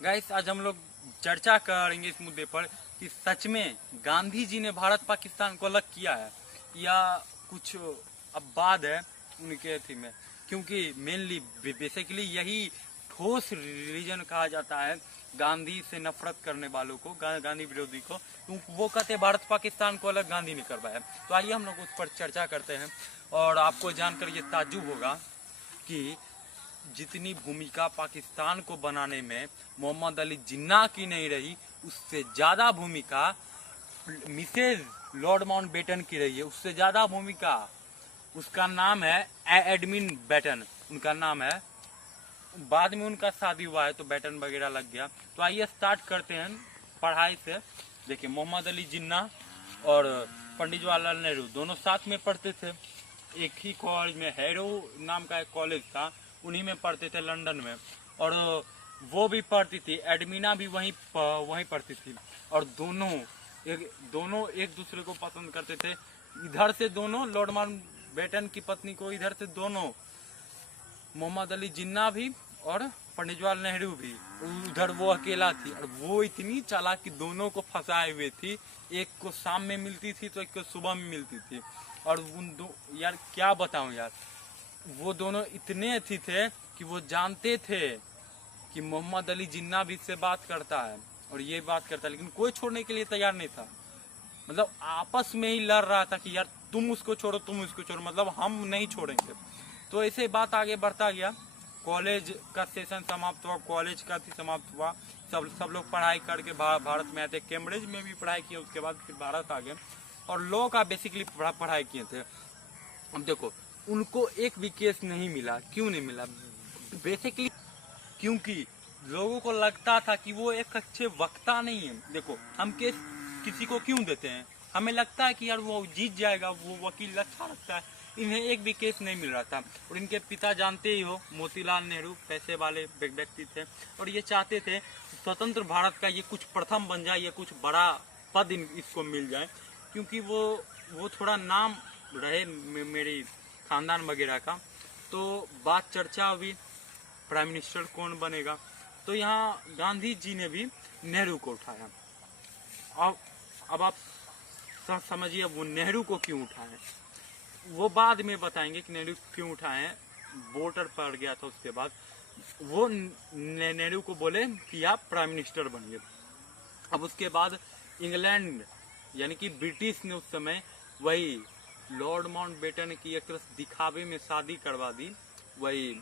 Guys आज हम लोग चर्चा करेंगे इस मुद्दे पर कि सच में गांधी जी ने भारत पाकिस्तान को अलग किया है या कुछ अब बाद है उनके थी में, क्योंकि मेनली बेसिकली यही ठोस रीजन कहा जाता है गांधी से नफरत करने वालों को, गांधी विरोधी को। वो कहते हैं भारत पाकिस्तान को अलग गांधी ने करवाया। तो आइए हम लोग उस पर चर्चा करते हैं और आपको जानकर ये ताज्जुब होगा कि जितनी भूमिका पाकिस्तान को बनाने में मोहम्मद अली जिन्ना की नहीं रही, उससे ज्यादा भूमिका मिसेज लॉर्ड माउंटबेटन की रही है। उससे ज्यादा भूमिका, उसका नाम है एडमिन बेटन, उनका नाम है। बाद में उनका शादी हुआ है तो बेटन वगैरह लग गया। तो आइए स्टार्ट करते हैं पढ़ाई से। देखिए मोहम्मद अली जिन्ना और पंडित जवाहरलाल नेहरू दोनों साथ में पढ़ते थे, एक ही कॉलेज में, हैरो नाम का एक कॉलेज था, उन्हीं में पढ़ते थे लंदन में। और वो भी पढ़ती थी, एडमिना भी वहीं पढ़ती थी। और दोनों एक दूसरे को पसंद करते थे। इधर से दोनों लॉर्ड माउंटबेटन की पत्नी को, इधर से दोनों मोहम्मद अली जिन्ना भी और पंडित जवाहरलाल नेहरू भी। उधर वो अकेला थी और वो इतनी चालाक कि दोनों को फंसाए हुए थी। एक को शाम में मिलती थी तो एक को सुबह में मिलती थी। और उन दो, यार क्या बताऊं यार, वो दोनों इतने अच्छी थे कि वो जानते थे कि मोहम्मद अली जिन्ना भी इससे बात करता है और ये बात करता है, लेकिन कोई छोड़ने के लिए तैयार नहीं था। मतलब आपस में ही लड़ रहा था कि यार तुम उसको छोड़ो, तुम उसको छोड़ो, मतलब हम नहीं छोड़ेंगे। तो ऐसे बात आगे बढ़ता गया। कॉलेज का सेशन समाप्त हुआ, कॉलेज का भी समाप्त हुआ। सब लोग पढ़ाई करके भारत में आए थे। कैम्ब्रिज में भी पढ़ाई किए, उसके बाद फिर भारत आ गए और लॉ का बेसिकली पढ़ाई किए थे। अब देखो उनको एक भी केस नहीं मिला। क्यों नहीं मिला? बेसिकली क्योंकि लोगों को लगता था कि वो एक अच्छे वक्ता नहीं है। देखो हम केस किसी को क्यों देते हैं? हमें लगता है कि यार वो जीत जाएगा, वो वकील अच्छा लगता है। इन्हें एक भी केस नहीं मिल रहा था। और इनके पिता जानते ही हो, मोतीलाल नेहरू पैसे वाले व्यक्ति थे और ये चाहते थे स्वतंत्र भारत का ये कुछ प्रथम बन जाए, ये कुछ बड़ा पद इसको मिल जाए, क्योंकि वो थोड़ा नाम रहे मेरी खानदान वगैरह का। तो बात चर्चा हुई प्राइम मिनिस्टर कौन बनेगा। तो यहाँ गांधी जी ने भी नेहरू को उठाया। अब आप समझिए वो नेहरू को क्यों उठाए, वो बाद में बताएंगे कि नेहरू क्यों उठाए हैं। वोटर पड़ गया था, उसके बाद वो नेहरू को बोले कि आप प्राइम मिनिस्टर बनिए। अब उसके बाद इंग्लैंड यानी कि ब्रिटिश ने उस समय वही लॉर्ड माउंटबेटन की एक तरह दिखावे में शादी करवा दी, वही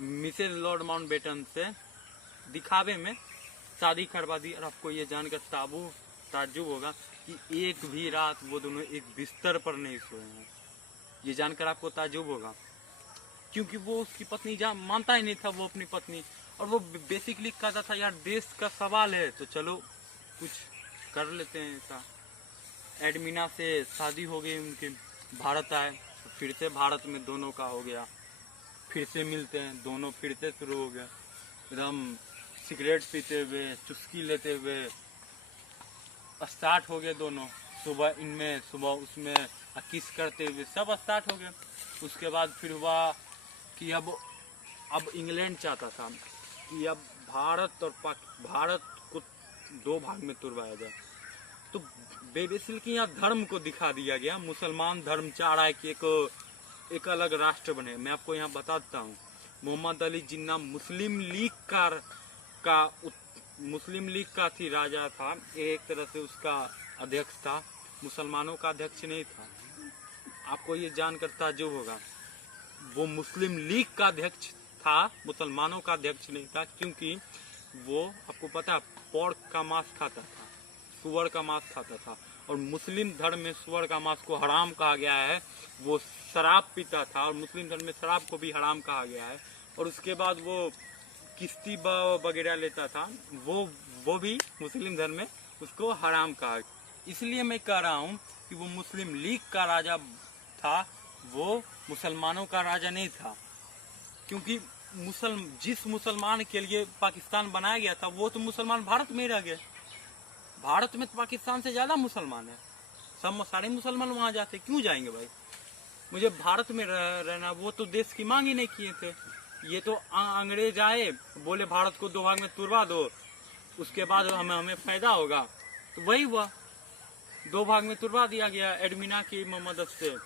मिसेज लॉर्ड माउंटबेटन से दिखावे में शादी करवा दी। और आपको ये जानकर ताज्जुब होगा कि एक भी रात वो दोनों एक बिस्तर पर नहीं सोए हैं। ये जानकर आपको ताज्जुब होगा, क्योंकि वो उसकी पत्नी मानता ही नहीं था, वो अपनी पत्नी। और वो बेसिकली कहता था यार देश का सवाल है तो चलो कुछ कर लेते हैं ऐसा। एडमिना से शादी हो गई उनकी, भारत आए तो फिर से भारत में दोनों का हो गया, फिर से मिलते हैं, दोनों फिर से शुरू हो गया। एकदम सिगरेट पीते हुए, चुस्की लेते हुए स्टार्ट हो गए दोनों। सुबह इनमें, सुबह उसमें, किस करते हुए सब स्टार्ट हो गए। उसके बाद फिर हुआ कि अब इंग्लैंड चाहता था कि अब भारत और भारत को दो भाग में तोड़वाया जाए। तो बेसिकली यहाँ धर्म को दिखा दिया गया। मुसलमान धर्म चाह रहा है कि एक अलग राष्ट्र बने। मैं आपको यहाँ बता देता हूँ, मोहम्मद अली जिन्ना मुस्लिम लीग का थी राजा था, एक तरह से उसका अध्यक्ष था, मुसलमानों का अध्यक्ष नहीं था। आपको ये जानकर ताज्जुब होगा, वो मुस्लिम लीग का अध्यक्ष था, मुसलमानों का अध्यक्ष नहीं था। क्योंकि वो आपको पता है पोर्क का मांस खाता था, सुअर का मांस खाता था। और मुस्लिम धर्म में सुअर का मांस को हराम कहा गया है। वो शराब पीता था और मुस्लिम धर्म में शराब को भी हराम कहा गया है। और उसके बाद वो किश्ती वगैरह लेता था, वो भी मुस्लिम धर्म में उसको हराम कहा। इसलिए मैं कह रहा हूँ कि वो मुस्लिम लीग का राजा था, वो मुसलमानों का राजा नहीं था। क्योंकि जिस मुसलमान के लिए पाकिस्तान बनाया गया था वो तो मुसलमान भारत में ही रह गए। भारत में तो पाकिस्तान से ज्यादा मुसलमान है, सब सारे मुसलमान वहां जाते, क्यों जाएंगे भाई? मुझे भारत में रहना, वो तो देश की मांग ही नहीं किए थे। ये तो अंग्रेज आए, बोले भारत को 2 भाग में तुड़वा दो, उसके बाद हमें फायदा होगा। तो वही हुआ, 2 भाग में तुड़वा दिया गया एडमिना की मदद से,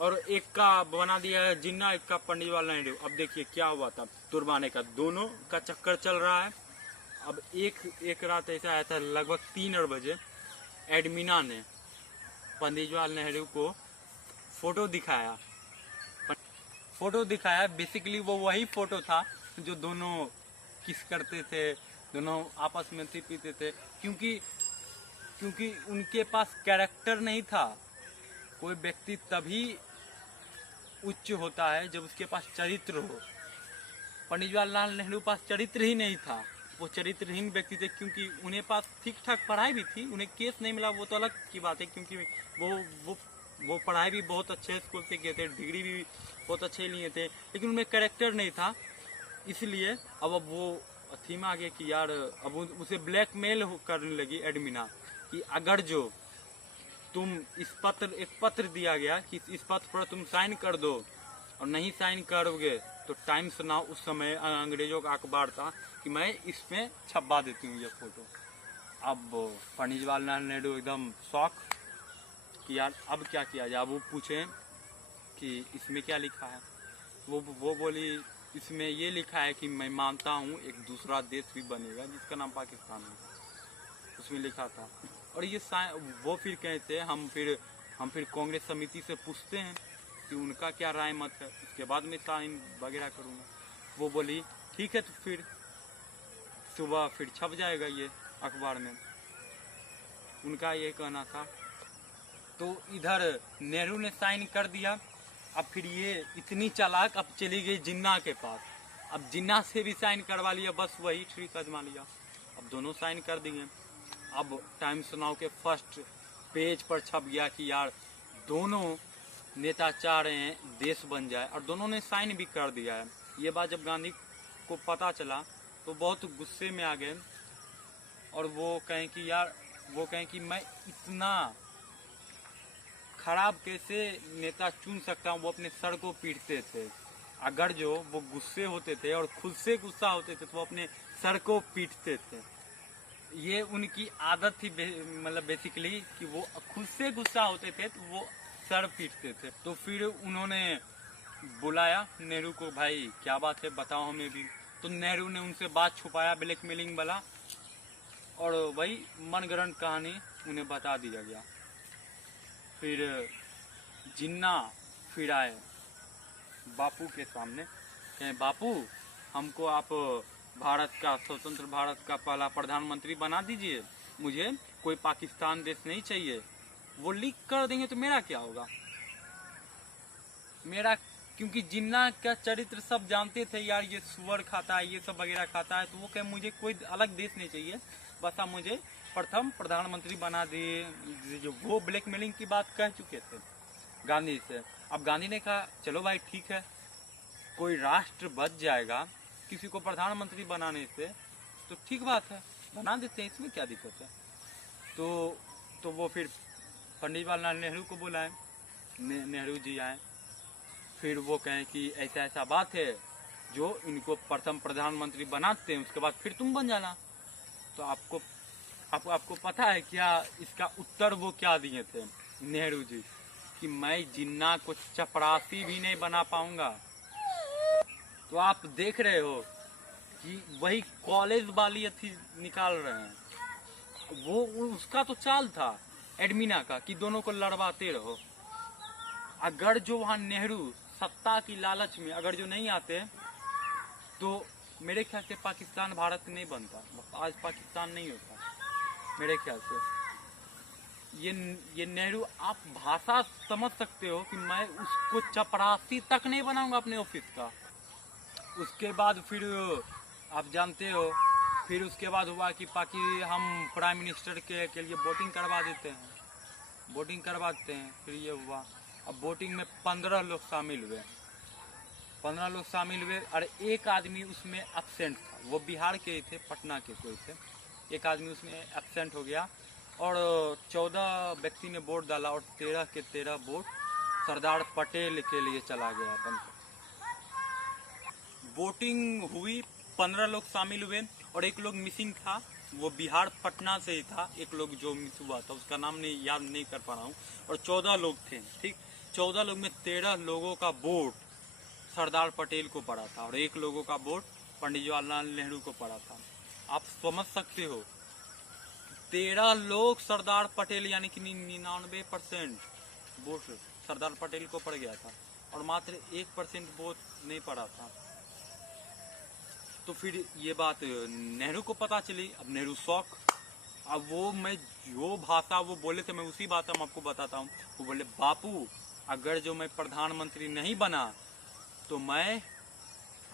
और एक का बना दिया है जिन्ना, एक का पंडित जवाहरलाल नेहरू। अब देखिए क्या हुआ था तुड़वाने का, दोनों का चक्कर चल रहा है। अब एक रात ऐसा आया था लगभग 3 बजे, एडमिना ने पंडित जवाहरलाल नेहरू को फोटो दिखाया। बेसिकली वो वही फोटो था जो दोनों किस करते थे, दोनों आपस में पीते थे, क्योंकि उनके पास कैरेक्टर नहीं था। कोई व्यक्ति तभी उच्च होता है जब उसके पास चरित्र हो। पंडित जवाहरलाल नेहरू पास चरित्र ही नहीं था, वो चरित्रहीन व्यक्ति थे, क्योंकि उन्हें पास ठीक ठाक पढ़ाई भी थी, उन्हें केस नहीं मिला वो तो अलग की बात है, क्योंकि वो पढ़ाई भी बहुत अच्छे स्कूल से किए थे, डिग्री भी बहुत अच्छे लिए थे, लेकिन उनमें कैरेक्टर नहीं था। इसलिए अब वो थीम आ गया कि यार अब उसे ब्लैकमेल करने लगी एडमिना कि अगर जो तुम एक पत्र दिया गया कि इस पत्र पर तुम साइन कर दो, और नहीं साइन करोगे तो टाइम्स नाउ, उस समय अंग्रेजों का अखबार था, कि मैं इसमें छपवा देती हूँ ये फोटो। अब पंडित जवाहरलाल नेहरू एकदम शॉक कि यार अब क्या किया जाए। वो पूछे कि इसमें क्या लिखा है, वो बोली इसमें ये लिखा है कि मैं मानता हूँ एक दूसरा देश भी बनेगा जिसका नाम पाकिस्तान है, उसमें लिखा था। और ये वो फिर कहते हम फिर कांग्रेस समिति से पूछते हैं कि उनका क्या राय मत है, उसके बाद में साइन वगैरह करूँगा। वो बोली ठीक है, तो फिर सुबह फिर छप जाएगा ये अखबार में, उनका ये कहना था। तो इधर नेहरू ने साइन कर दिया। अब फिर ये इतनी चालाक, अब चली गई जिन्ना के पास, अब जिन्ना से भी साइन करवा लिया, बस वही ट्रिक आजमा लिया, अब दोनों साइन कर दिए। अब टाइम्स नाउ के फर्स्ट पेज पर छप गया कि यार दोनों नेता चाह रहे हैं देश बन जाए, और दोनों ने साइन भी कर दिया है। ये बात जब गांधी को पता चला तो बहुत गुस्से में आ गए, और वो कहें कि मैं इतना खराब कैसे नेता चुन सकता हूँ। वो अपने सर को पीटते थे, अगर जो वो गुस्से होते थे और खुद से गुस्सा होते थे तो वो अपने सर को पीटते थे। ये उनकी आदत थी, मतलब बेसिकली कि वो खुद से गुस्सा होते थे तो वो सर पीटते थे। तो फिर उन्होंने बुलाया नेहरू को, भाई क्या बात है बताओ हमें भी। तो नेहरू ने उनसे बात छुपाया ब्लैकमेलिंग वाला, और वही मनगढ़ंत कहानी उन्हें बता दिया गया। फिर जिन्ना फिर आए बापू के सामने, कहें बापू हमको आप स्वतंत्र भारत का पहला प्रधानमंत्री बना दीजिए, मुझे कोई पाकिस्तान देश नहीं चाहिए। वो लिख कर देंगे तो मेरा क्या होगा, क्योंकि जिन्ना का चरित्र सब जानते थे, यार ये सुअर खाता है, ये सब वगैरह खाता है, तो वो कहे मुझे कोई अलग देश नहीं चाहिए, बस आप मुझे प्रथम प्रधानमंत्री बना दिए। जो वो ब्लैकमेलिंग की बात कह चुके थे गांधी से। अब गांधी ने कहा चलो भाई ठीक है, कोई राष्ट्र बच जाएगा किसी को प्रधानमंत्री बनाने से तो ठीक बात है, बना देते हैं, इसमें क्या दिक्कत है। तो वो फिर पंडित जवाहरलाल नेहरू को बुलाए, नेहरू जी आए, फिर वो कहें कि ऐसा ऐसा बात है, जो इनको प्रथम प्रधानमंत्री बनाते हैं उसके बाद फिर तुम बन जाना। तो आपको पता है क्या इसका उत्तर वो क्या दिए थे नेहरू जी, कि मैं जिन्ना को चपरासी भी नहीं बना पाऊंगा। तो आप देख रहे हो कि वही कॉलेज वाली अथी निकाल रहे हैं, वो उसका तो चाल था एडमिना का कि दोनों को लड़वाते रहो। अगर जो वहाँ नेहरू सत्ता की लालच में अगर जो नहीं आते तो मेरे ख्याल से पाकिस्तान भारत नहीं बनता, आज पाकिस्तान नहीं होता मेरे ख्याल से। ये नेहरू, आप भाषा समझ सकते हो कि मैं उसको चपरासी तक नहीं बनाऊंगा अपने ऑफिस का। उसके बाद फिर आप जानते हो, फिर उसके बाद हुआ कि हम प्राइम मिनिस्टर के लिए वोटिंग करवा देते हैं, वोटिंग करवाते हैं। फिर ये हुआ, अब वोटिंग में 15 लोग शामिल हुए, 15 लोग शामिल हुए, और एक आदमी उसमें एब्सेंट था, वो बिहार के थे, पटना के कोई थे, एक आदमी उसमें एब्सेंट हो गया। और 14 व्यक्ति ने वोट डाला और 13 के 13 वोट सरदार पटेल के लिए चला गया। वोटिंग हुई, 15 लोग शामिल हुए और एक लोग मिसिंग था, वो बिहार पटना से ही था। एक लोग जो मिस हुआ था उसका नाम नहीं याद नहीं कर पा रहा हूँ। और 14 लोग थे, ठीक। 14 लोग में 13 लोगों का वोट सरदार पटेल को पड़ा था और एक लोगों का वोट पंडित जवाहरलाल नेहरू को पड़ा था। आप समझ सकते हो, 13 लोग सरदार पटेल यानी कि 99% वोट सरदार पटेल को पड़ गया था और मात्र 1% वोट नहीं पड़ा था। तो फिर ये बात नेहरू को पता चली। अब नेहरू शौक, अब वो मैं जो भाषा वो बोले थे मैं उसी भाषा में आपको बताता हूँ। वो बोले, बापू अगर जो मैं प्रधानमंत्री नहीं बना तो मैं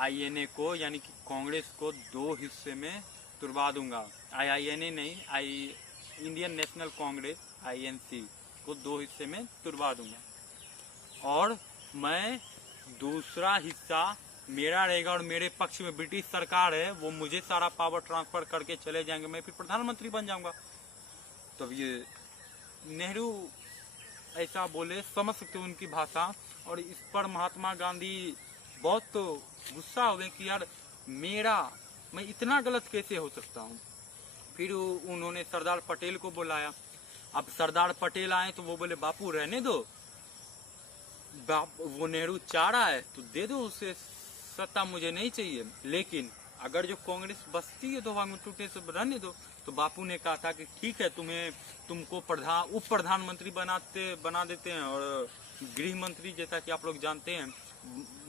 आईएनए को यानी कि कांग्रेस को 2 हिस्से में तुड़वा दूंगा। आईएनए नहीं, इंडियन नेशनल कांग्रेस आईएनसी को 2 हिस्से में तुड़वा दूंगा और मैं दूसरा हिस्सा मेरा रहेगा और मेरे पक्ष में ब्रिटिश सरकार है, वो मुझे सारा पावर ट्रांसफर करके चले जाएंगे, मैं फिर प्रधानमंत्री बन जाऊंगा। तब ये नेहरू ऐसा बोले, समझ सकते हो उनकी भाषा। और इस पर महात्मा गांधी बहुत तो गुस्सा हो गए कि यार मैं इतना गलत कैसे हो सकता हूँ। फिर उन्होंने सरदार पटेल को बुलाया। अब सरदार पटेल आए तो वो बोले, बापू रहने दो, वो नेहरू चाह रहा है तो दे दो उसे सत्ता, मुझे नहीं चाहिए, लेकिन अगर जो कांग्रेस बसती है तो भाग में टूटे से रहने दो। तो बापू ने कहा था कि ठीक है, तुमको उप प्रधानमंत्री बना देते हैं और गृह मंत्री, जैसा कि आप लोग जानते हैं,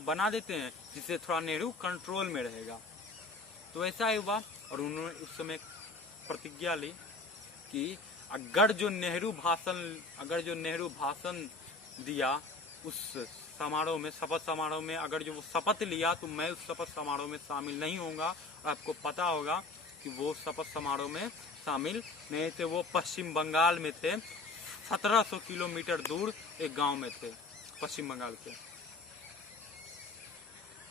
बना देते हैं, जिससे थोड़ा नेहरू कंट्रोल में रहेगा। तो ऐसा ही हुआ और उन्होंने उस समय प्रतिज्ञा ली कि अगर जो नेहरू भाषण दिया उस समारोह में, शपथ समारोह में, अगर जो वो शपथ लिया तो मैं उस शपथ समारोह में शामिल नहीं होऊंगा। और आपको पता होगा कि वो शपथ समारोह में शामिल नहीं थे। वो पश्चिम बंगाल में थे, 1700 किलोमीटर दूर एक गांव में थे पश्चिम बंगाल के।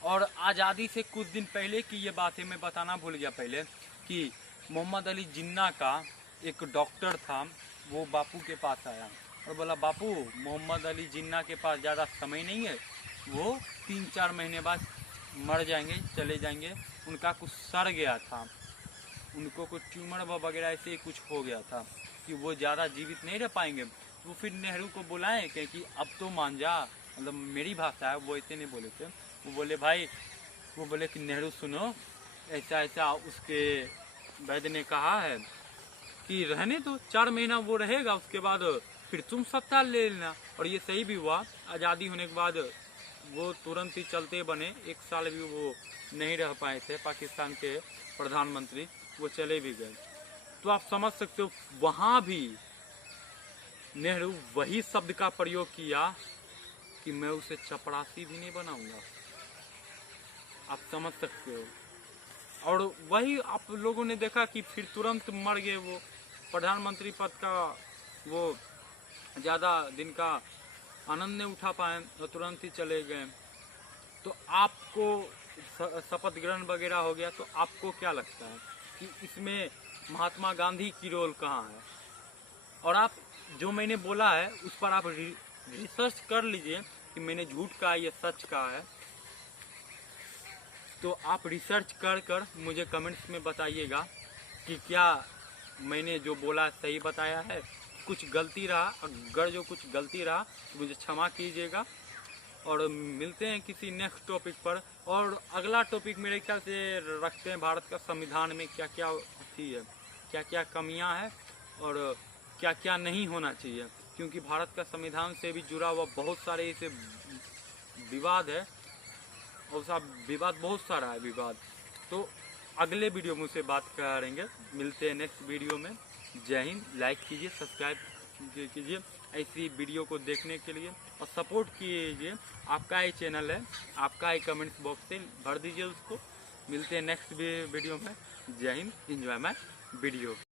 और आज़ादी से कुछ दिन पहले की ये बात है, मैं बताना भूल गया पहले, कि मोहम्मद अली जिन्ना का एक डॉक्टर था, वो बापू के पास आया और बोला, बापू मोहम्मद अली जिन्ना के पास ज़्यादा समय नहीं है, वो 3-4 महीने बाद मर जाएंगे, चले जाएंगे, उनका कुछ सड़ गया था, उनको कुछ ट्यूमर वगैरह ऐसे ही कुछ हो गया था कि वो ज़्यादा जीवित नहीं रह पाएंगे। तो फिर नेहरू को बुलाए कि अब तो मान जा, मतलब मेरी भाषा है, वो ऐसे नहीं बोले थे। वो बोले कि नेहरू सुनो, ऐसा ऐसा उसके वैद्य ने कहा है कि रहने दो, 4 महीना वो रहेगा, उसके बाद फिर तुम सत्ता ले लेना। और ये सही भी हुआ। आज़ादी होने के बाद वो तुरंत ही चलते बने, 1 साल भी वो नहीं रह पाए थे पाकिस्तान के प्रधानमंत्री, वो चले भी गए। तो आप समझ सकते हो, वहाँ भी नेहरू वही शब्द का प्रयोग किया कि मैं उसे चपरासी भी नहीं बनाऊंगा। आप समझ सकते हो। और वही आप लोगों ने देखा कि फिर तुरंत मर गए वो। प्रधानमंत्री पद का वो ज़्यादा दिन का आनंद नहीं उठा पाए और तुरंत ही चले गए। तो आपको शपथ ग्रहण वगैरह हो गया, तो आपको क्या लगता है कि इसमें महात्मा गांधी की रोल कहाँ है? और आप जो मैंने बोला है उस पर आप रिसर्च कर लीजिए कि मैंने झूठ कहा या सच कहा है। तो आप रिसर्च कर मुझे कमेंट्स में बताइएगा कि क्या मैंने जो बोला सही बताया है, कुछ गलती रहा, अगर जो कुछ गलती रहा तो मुझे क्षमा कीजिएगा। और मिलते हैं किसी नेक्स्ट टॉपिक पर। और अगला टॉपिक मेरे ख्याल से रखते हैं, भारत का संविधान में क्या क्या थी है, क्या क्या कमियां हैं और क्या क्या नहीं होना चाहिए, क्योंकि भारत का संविधान से भी जुड़ा हुआ बहुत सारे ऐसे विवाद है और सब विवाद बहुत सारा है विवाद। तो अगले वीडियो में उससे बात करेंगे। मिलते हैं नेक्स्ट वीडियो में। जय हिंद। लाइक कीजिए, सब्सक्राइब कीजिए ऐसी वीडियो को देखने के लिए और सपोर्ट कीजिए। आपका ही चैनल है, आपका ही कमेंट्स बॉक्स से भर दीजिए उसको। मिलते हैं नेक्स्ट वीडियो में। जय हिंद। Enjoy my video.